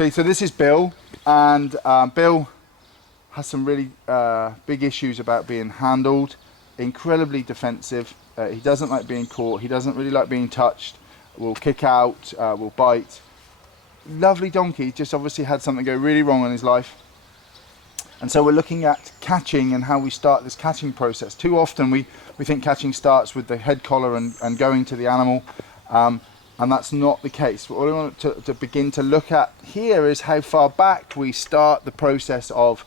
Okay, so this is Bill, and Bill has some really big issues about being handled, incredibly defensive. He doesn't like being caught, he doesn't really like being touched, will kick out, will bite. Lovely donkey, just obviously had something go really wrong in his life. And so we're looking at catching and how we start this catching process. Too often we think catching starts with the head collar and going to the animal, and that's not the case. What we want to begin to look at here is how far back we start the process of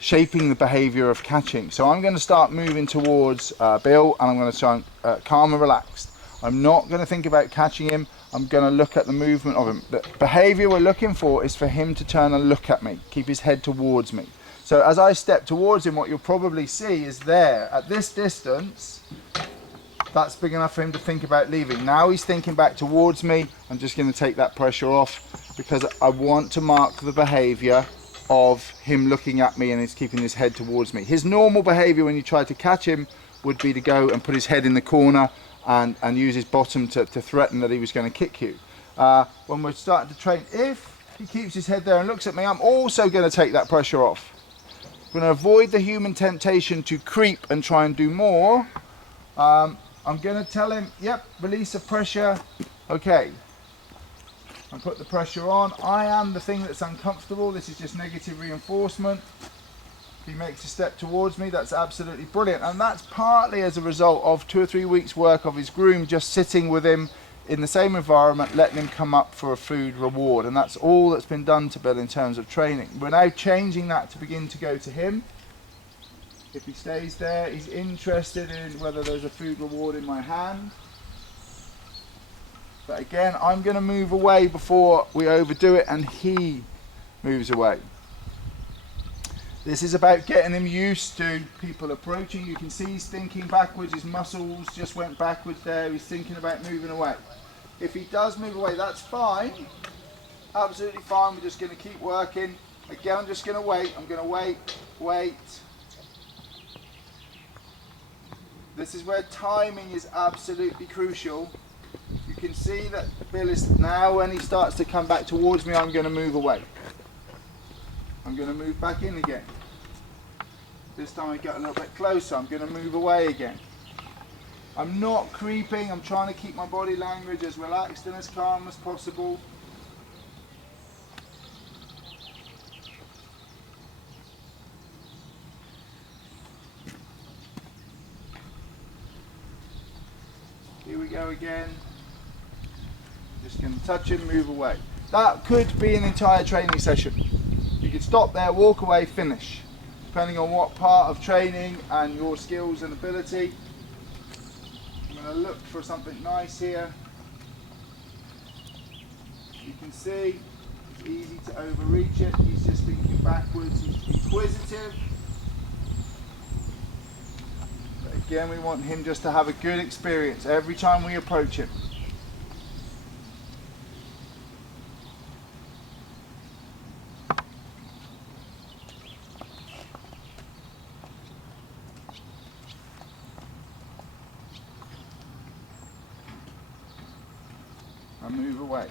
shaping the behaviour of catching. So I'm going to start moving towards Bill, and I'm going to sound calm and relaxed. I'm not going to think about catching him. I'm going to look at the movement of him. The behaviour we're looking for is for him to turn and look at me, keep his head towards me. So as I step towards him, what you'll probably see is there, at this distance, that's big enough for him to think about leaving. Now he's thinking back towards me. I'm just going to take that pressure off because I want to mark the behaviour of him looking at me and he's keeping his head towards me. His normal behaviour when you try to catch him would be to go and put his head in the corner and use his bottom to threaten that he was going to kick you. When we're starting to train, if he keeps his head there and looks at me, I'm also going to take that pressure off. I'm going to avoid the human temptation to creep and try and do more. I'm going to tell him, yep, release the pressure, okay. I put the pressure on. I am the thing that's uncomfortable. This is just negative reinforcement. He makes a step towards me, that's absolutely brilliant. And that's partly as a result of 2 or 3 weeks work of his groom just sitting with him in the same environment, letting him come up for a food reward. And that's all that's been done to Bill in terms of training. We're now changing that to begin to go to him. If he stays there, he's interested in whether there's a food reward in my hand. But again, I'm going to move away before we overdo it and he moves away. This is about getting him used to people approaching. You can see he's thinking backwards, his muscles just went backwards there, he's thinking about moving away. If he does move away, that's fine, absolutely fine, we're just going to keep working. Again, I'm just going to wait, I'm going to wait. This is where timing is absolutely crucial. You can see that Bill is now, when he starts to come back towards me, I'm going to move away. I'm going to move back in again. This time I get a little bit closer, I'm going to move away again. I'm not creeping, I'm trying to keep my body language as relaxed and as calm as possible. Here we go again. Just going to touch him, move away. That could be an entire training session. You could stop there, walk away, finish. Depending on what part of training and your skills and ability. I'm going to look for something nice here. You can see it's easy to overreach it. He's just thinking backwards, he's inquisitive. But again, we want him just to have a good experience every time we approach him. And move away.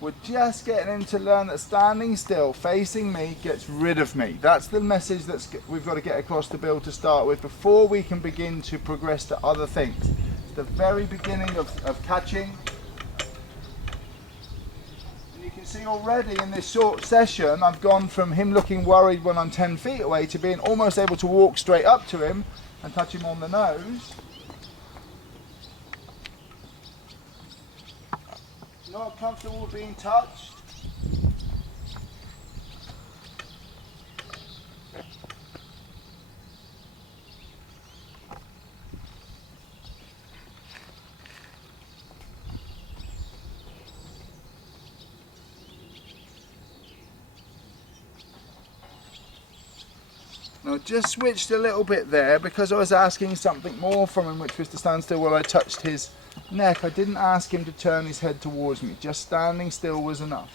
We're just getting him to learn that standing still, facing me, gets rid of me. That's the message that we've got to get across to Bill to start with before we can begin to progress to other things. It's the very beginning of catching. And you can see already in this short session, I've gone from him looking worried when I'm 10 feet away to being almost able to walk straight up to him and touch him on the nose. Not comfortable with being touched. Now just switched a little bit there because I was asking something more from him, which was to stand still while I touched his neck. I didn't ask him to turn his head towards me, just standing still was enough.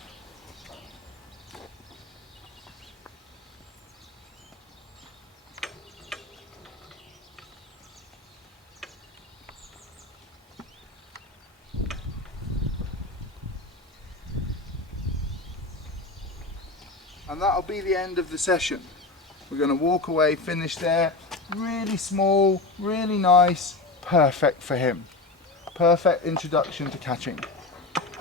And that'll be the end of the session. We're going to walk away, finish there. Really small, really nice, perfect for him. Perfect introduction to catching.